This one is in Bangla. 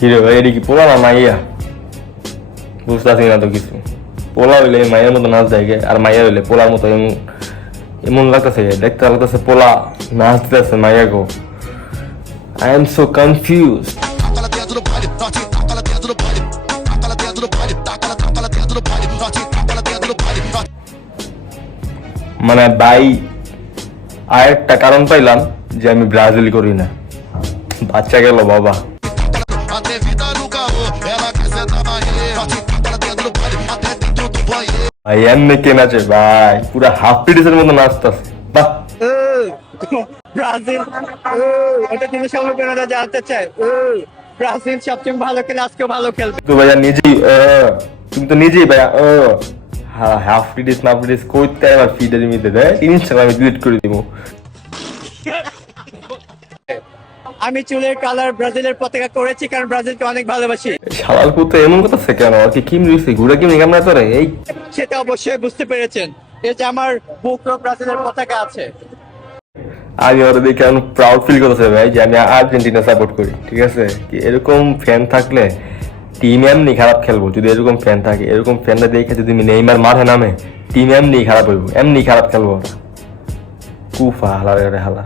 কি রে ভাই, এটা কি পোলা না মাইয়া? বুঝতেছি না তো কিছু। পোলা হইলে মাইয়ার মতো নাচ দেয় আর মাইয়া হইলে পোলার মতো এমন এমন লাগতেছে, দেখতে লাগতেছে পোলা নাচ দিতেছে মাইয়া গো। I am so confuse. মানে ভাই আর একটা কারণ পাইলাম যে আমি ব্রাজিল করি না। বাচ্চা গেল বাবা। ভাই এমনি কে নাচে ভাই, পুরা হাফ পিটিসের মতো নাচতেছে। বাহ, ব্রাজিল এটা তুমি সমগ্রতা জানতে চাই। ব্রাজিল সবচেয়ে ভালো খেলে আজকে ভালো খেলবে। তো ভাইয়া নিজেই তুমি তো নিজেই ভাইয়া হাফ পিটিস না পিটিস করতে আমার ফিডের মধ্যে দেয়, ইনস্টাগ্রাম আমি ডিলিট করে দিব। আমি চুলের কালার ব্রাজিলের পতাকা করেছি কারণ ব্রাজিলকে অনেক ভালোবাসি। শালাল পুতো এমন কথা আছে কেন? আর কি কিম রইছে ঘুরে কিম কেমন করে এই? সেটা অবশ্যই বুঝতে পেরেছেন, এই যে আমার বুকরো ব্রাজিলের পতাকা আছে। আমি ওরা দেখে আমি প্রাউড ফিল করতেছে ভাই যে আমি আর্জেন্টিনা সাপোর্ট করি। ঠিক আছে, কি এরকম ফ্যান থাকলে টিম এমনি খারাপ খেলবো। যদি এরকম ফ্যান থাকে, এরকম ফ্যানটা দেখে যদি নেইমার মাঠে নামে টিম এমনি খারাপ হইব, এমনি খারাপ খেলবো ওরা। কুফা হালা রে হালা।